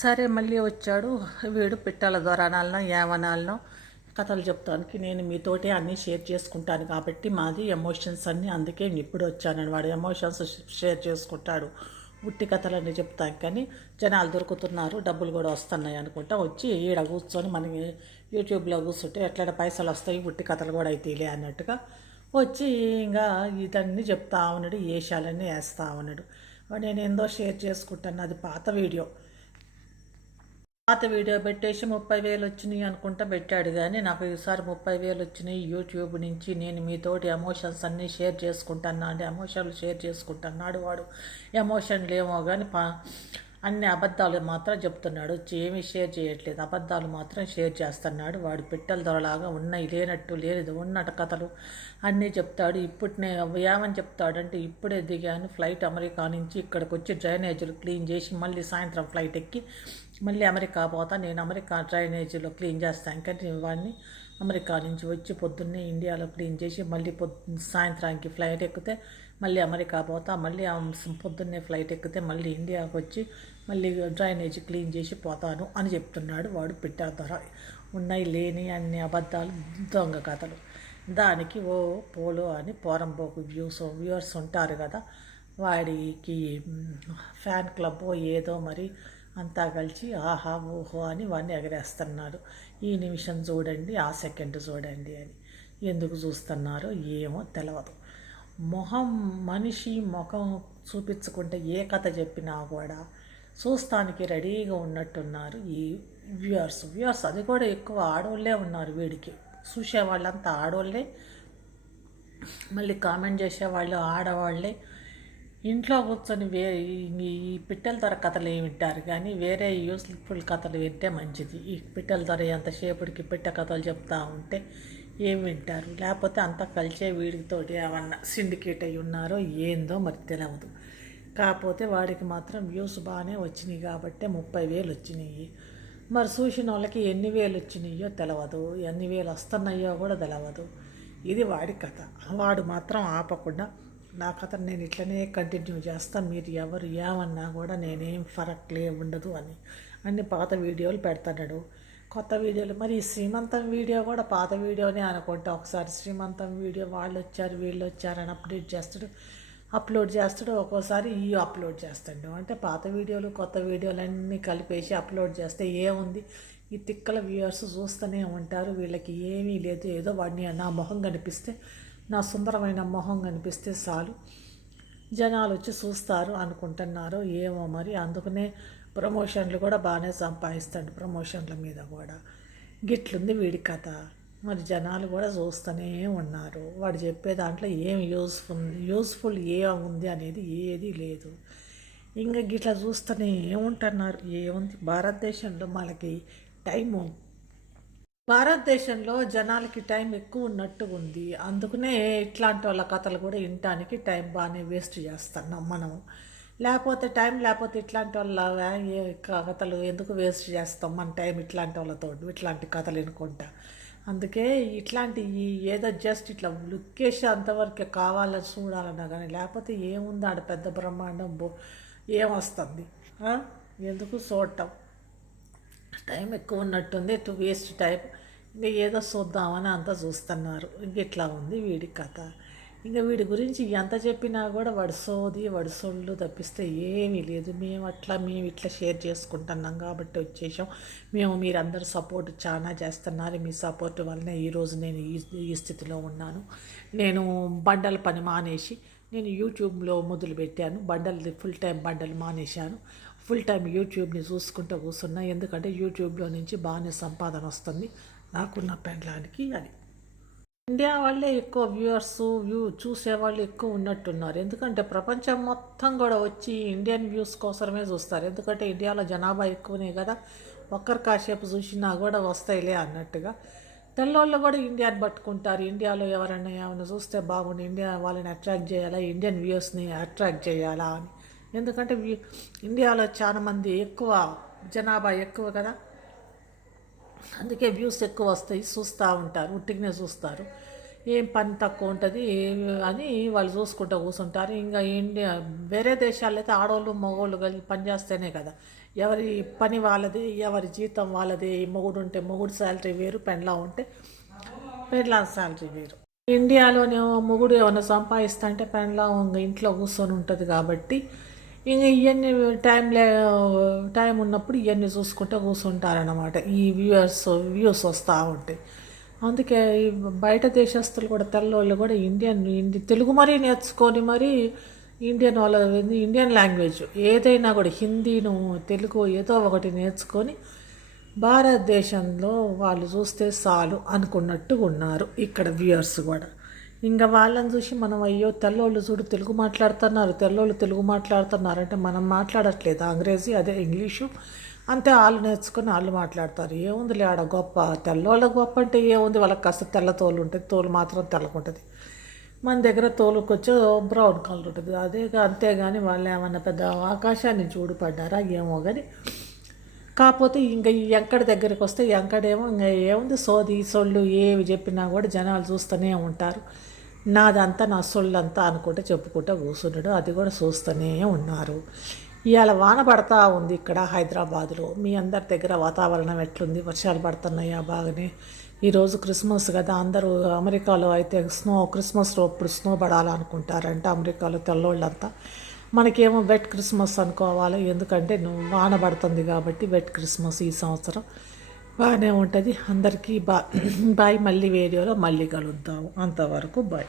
సరే మళ్ళీ వచ్చాడు వీడు పిట్టల దొరనాలనో ఏమనాలనో కథలు చెప్తానికి నేను మీతోటి అన్నీ షేర్ చేసుకుంటాను కాబట్టి మాది ఎమోషన్స్ అన్నీ అందుకే ఇప్పుడు వచ్చానని వాడు ఎమోషన్స్ షేర్ చేసుకుంటాడు. ఉట్టి కథలన్నీ చెప్తాను కానీ జనాలు దొరుకుతున్నారు, డబ్బులు కూడా వస్తున్నాయి అనుకుంటా వచ్చి ఈడ కూర్చొని మనకి యూట్యూబ్లో కూర్చుంటే ఎట్లా పైసలు వస్తాయి, ఉట్టి కథలు కూడా అయితేలే అన్నట్టుగా వచ్చి ఇంకా ఇదన్నీ చెప్తా ఉన్నాడు, వేషాలన్నీ వేస్తా ఉన్నాడు. నేను ఏందో షేర్ చేసుకుంటాను, అది పాత వీడియో పెట్టేసి 30,000 వచ్చినాయి అనుకుంటా పెట్టాడు. కానీ నాకు ఈసారి 30,000 వచ్చినాయి యూట్యూబ్ నుంచి. నేను మీతోటి ఎమోషన్స్ అన్నీ షేర్ చేసుకుంటున్నా అంటే ఎమోషన్లు షేర్ చేసుకుంటున్నాడు వాడు. ఎమోషన్లు ఏమో కానీ అన్ని అబద్ధాలు మాత్రం చెప్తున్నాడు, ఏమీ షేర్ చేయట్లేదు, అబద్ధాలు మాత్రం షేర్ చేస్తున్నాడు వాడు. పిట్టల దొరలాగా ఉన్నాయి లేనట్టు లేదు ఉన్నట్టు కథలు అన్నీ చెప్తాడు. ఇప్పుడు ఏమని చెప్తాడంటే ఇప్పుడే దిగాను ఫ్లైట్ అమెరికా నుంచి, ఇక్కడికి వచ్చి డ్రైనేజీలు క్లీన్ చేసి మళ్ళీ సాయంత్రం ఫ్లైట్ ఎక్కి మళ్ళీ అమెరికా పోతా, నేను అమెరికా డ్రైనేజీలో క్లీన్ చేస్తాను కానీ వాడిని అమెరికా నుంచి వచ్చి పొద్దున్నే ఇండియాలో క్లీన్ చేసి మళ్ళీ సాయంత్రానికి ఫ్లైట్ ఎక్కితే మళ్ళీ అమెరికా పోతా, మళ్ళీ పొద్దున్నే ఫ్లైట్ ఎక్కితే మళ్ళీ ఇండియాకి వచ్చి మళ్ళీ డ్రైనేజీ క్లీన్ చేసి పోతాను అని చెప్తున్నాడు వాడు. పిట్ట ధర ఉన్నాయి లేని అన్ని అబద్ధాలు దొంగ కథలు. దానికి ఓ పోలో అని పోరంబోకు వ్యూవర్స్ ఉంటారు కదా, వాడికి ఫ్యాన్ క్లబ్ ఏదో మరి అంతా కలిసి ఆహా ఓహో అని వాడిని ఎగరేస్తున్నారు. ఈ నిమిషం చూడండి, ఆ సెకండ్ చూడండి అని. ఎందుకు చూస్తున్నారో ఏమో తెలియదు. మనిషి ముఖం చూపించుకుంటే ఏ కథ చెప్పినా కూడా చూస్తానికి రెడీగా ఉన్నట్టున్నారు ఈ వ్యూవర్స్. అది కూడా ఎక్కువ ఆడవాళ్ళే ఉన్నారు వీడికి. చూసేవాళ్ళంతా ఆడవాళ్ళే, మళ్ళీ కామెంట్ చేసేవాళ్ళు ఆడవాళ్ళే. ఇంట్లో కూర్చొని ఈ పిట్టల ధర కథలు ఏమి వింటారు కానీ వేరే యూస్ఫుల్ కథలు వింటే మంచిది. ఈ పిట్టల ధర ఎంతసేపటికి పిట్ట కథలు చెప్తూ ఉంటే ఏం వింటారు? లేకపోతే అంతా కలిసే వీడితోటి ఏమన్నా సిండికేట్ అయి ఉన్నారో ఏందో మరి తెలియదు. కాకపోతే వాడికి మాత్రం వ్యూస్ బాగానే వచ్చినాయి కాబట్టి 30,000 వచ్చినాయి. మరి చూసిన వాళ్ళకి ఎన్ని వేలు వచ్చినాయో తెలియదు, ఎన్ని వేలు వస్తున్నాయో కూడా తెలియదు. ఇది వాడి కథ. వాడు మాత్రం ఆపకుండా నా కథ నేను ఇట్లనే కంటిన్యూ చేస్తాను, మీరు ఎవరు ఏమన్నా కూడా నేనేం ఫరక్లే ఉండదు అని అన్ని పాత వీడియోలు పెడతాడు. కొత్త వీడియోలు మరి ఈ శ్రీమంతం వీడియో కూడా పాత వీడియోనే అనుకుంటా. ఒకసారి శ్రీమంతం వీడియో వాళ్ళు వచ్చారు వీళ్ళు వచ్చారని అప్లోడ్ చేస్తాడు, ఒక్కోసారి అప్లోడ్ చేస్తాడు. అంటే పాత వీడియోలు కొత్త వీడియోలు అన్నీ కలిపేసి అప్లోడ్ చేస్తే ఏముంది, ఈ తిక్కల వ్యూవర్స్ చూస్తూనే ఉంటారు. వీళ్ళకి ఏమీ లేదు, ఏదో వాడిని నా మొహం కనిపిస్తే, నా సుందరమైన మొహం కనిపిస్తే చాలు జనాలు వచ్చి చూస్తారు అనుకుంటున్నారు ఏమో మరి. అందుకనే ప్రమోషన్లు కూడా బాగానే సంపాదిస్తాడు, ప్రమోషన్ల మీద కూడా. గిట్లుంది వీడి కథ. మరి జనాలు కూడా చూస్తూనే ఉన్నారు. వాడు చెప్పే దాంట్లో ఏం యూస్ఫుల్ ఏముంది అనేది ఏది లేదు. ఇంకా గిట్లా చూస్తూనే ఏముంటున్నారు. ఏముంది భారతదేశంలో మనకి టైము, భారతదేశంలో జనాలకి టైం ఎక్కువ ఉన్నట్టుగా ఉంది. అందుకనే ఇట్లాంటి వాళ్ళ కథలు కూడా వినటానికి టైం బాగానే వేస్ట్ చేస్తున్నాం మనము. లేకపోతే ఇట్లాంటి వాళ్ళ కథలు ఎందుకు వేస్ట్ చేస్తాం మన టైం ఇట్లాంటి వాళ్ళతో, ఇట్లాంటి కథలు వినుకుంటా. అందుకే ఇట్లాంటి ఏదో జస్ట్ ఇట్లా లుక్కేసి అంతవరకు కావాలని చూడాలన్నా కానీ, లేకపోతే ఏముంది ఆడ పెద్ద బ్రహ్మాండం ఏమొస్తుంది, ఎందుకు చూడటం. టైం ఎక్కువ ఉన్నట్టుంది, వేస్ట్ టైం. ఇంకా ఏదో చూద్దామని అంతా చూస్తున్నారు. ఇంక ఇట్లా ఉంది వీడి కథ. ఇంకా వీడి గురించి ఎంత చెప్పినా కూడా వాడు సొల్లు తప్పిస్తే ఏమీ లేదు. మేము ఇట్లా షేర్ చేసుకుంటున్నాం కాబట్టి వచ్చేసాం. మీరందరూ సపోర్ట్ చాలా చేస్తున్నారు. మీ సపోర్ట్ వల్లనే ఈరోజు నేను ఈ స్థితిలో ఉన్నాను. నేను బండల పని మానేసి నేను యూట్యూబ్లో మొదలుపెట్టాను. ఫుల్ టైం బండలు మానేశాను. ఫుల్ టైం యూట్యూబ్ని చూసుకుంటూ కూర్చున్నా. ఎందుకంటే యూట్యూబ్లో నుంచి బాగానే సంపాదన వస్తుంది నాకున్న పెండ్లానికి అని. ఇండియా వాళ్ళే ఎక్కువ చూసేవాళ్ళు ఎక్కువ ఉన్నట్టున్నారు. ఎందుకంటే ప్రపంచం మొత్తం కూడా వచ్చి ఇండియన్ వ్యూస్ కోసమే చూస్తారు. ఎందుకంటే ఇండియాలో జనాభా ఎక్కువనే కదా, ఒక్కరు కాసేపు చూసినా కూడా వస్తాయిలే అన్నట్టుగా. తెల్లవాళ్ళు కూడా ఇండియాని పట్టుకుంటారు. ఇండియాలో ఎవరైనా ఏమైనా చూస్తే బాగుంది, ఇండియా వాళ్ళని అట్రాక్ట్ చేయాలా, ఇండియన్ వ్యూస్ని అట్రాక్ట్ చేయాలా అని. ఎందుకంటే ఇండియాలో చాలామంది జనాభా ఎక్కువ కదా, అందుకే వ్యూస్ ఎక్కువ వస్తాయి. చూస్తూ ఉంటారు, ఉట్టిగానే చూస్తారు. ఏం పని తక్కువ ఉంటుంది అని వాళ్ళు చూసుకుంటూ కూర్చుంటారు. ఇంకా వేరే దేశాల్లో అయితే ఆడవాళ్ళు మగవాళ్ళు కలిసి పనిచేస్తేనే కదా ఎవరి పని వాళ్ళది, ఎవరి జీతం వాళ్ళది. మొగుడు ఉంటే మొగుడు శాలరీ వేరు, పెండ్లాం ఉంటే పెండ్లాం శాలరీ వేరు. ఇండియాలోనే మొగుడు ఏమైనా సంపాదిస్తుంటే పెండ్లాం ఇంట్లో కూర్చొని ఉంటుంది కాబట్టి ఇంక ఇవన్నీ టైం ఉన్నప్పుడు ఇవన్నీ చూసుకుంటూ కూర్చుంటారనమాట. ఈ వ్యూస్ వస్తూ ఉంటాయి. అందుకే ఈ బయట దేశస్తులు కూడా, తెల్లోళ్ళు కూడా తెలుగు మరీ నేర్చుకొని మరీ ఇండియన్ లాంగ్వేజ్ ఏదైనా కూడా హిందీను తెలుగు ఏదో ఒకటి నేర్చుకొని భారతదేశంలో వాళ్ళు చూస్తే చాలు అనుకున్నట్టు ఉన్నారు ఇక్కడ వ్యూయర్స్ కూడా. ఇంకా వాళ్ళని చూసి మనం అయ్యో తెల్లోళ్ళు చూడు తెలుగు మాట్లాడుతున్నారు అంటే మనం మాట్లాడట్లేదు అంగ్రేజీ, అదే ఇంగ్లీషు, అంతే వాళ్ళు నేర్చుకొని వాళ్ళు మాట్లాడతారు. ఏముంది ఆడ గొప్ప, తెల్లోళ్ళ గొప్ప అంటే ఏముంది, వాళ్ళకి కాస్త తెల్ల తోలు ఉంటుంది, తోలు మాత్రం తెల్లకుంటుంది. మన దగ్గర తోలుకొచ్చి బ్రౌన్ కలర్ ఉంటుంది. అంతేగాని వాళ్ళు ఏమన్నా పెద్ద ఆకాశాన్ని చూడుపడ్డారా ఏమో కానీ. కాకపోతే ఇంకా ఈ ఎంకడ దగ్గరికి వస్తే ఎంకడేమో ఇంకా ఏముంది సొల్లు ఏవి చెప్పినా కూడా జనాలు చూస్తూనే ఉంటారు. నాదంతా నా సొల్లంతా అనుకుంటే చెప్పుకుంటూ కూర్చున్నాడు, అది కూడా చూస్తూనే ఉన్నారు. ఇవాళ వాన పడతా ఉంది ఇక్కడ హైదరాబాద్లో. మీ అందరి దగ్గర వాతావరణం ఎట్లుంది? వర్షాలు పడుతున్నాయా? బాగానే. ఈరోజు క్రిస్మస్ కదా, అందరూ అమెరికాలో అయితే క్రిస్మస్లో ఇప్పుడు స్నో పడాలనుకుంటారంట అమెరికాలో తెల్లోళ్ళంతా. మనకేమో వెట్ క్రిస్మస్ అనుకోవాలి, ఎందుకంటే వాన పడుతుంది కాబట్టి. వెట్ క్రిస్మస్ ఈ సంవత్సరం బాగానే ఉంటుంది. అందరికీ బాయ్. మళ్ళీ వీడియోలో మళ్ళీ కలుద్దాము. అంతవరకు బాయ్.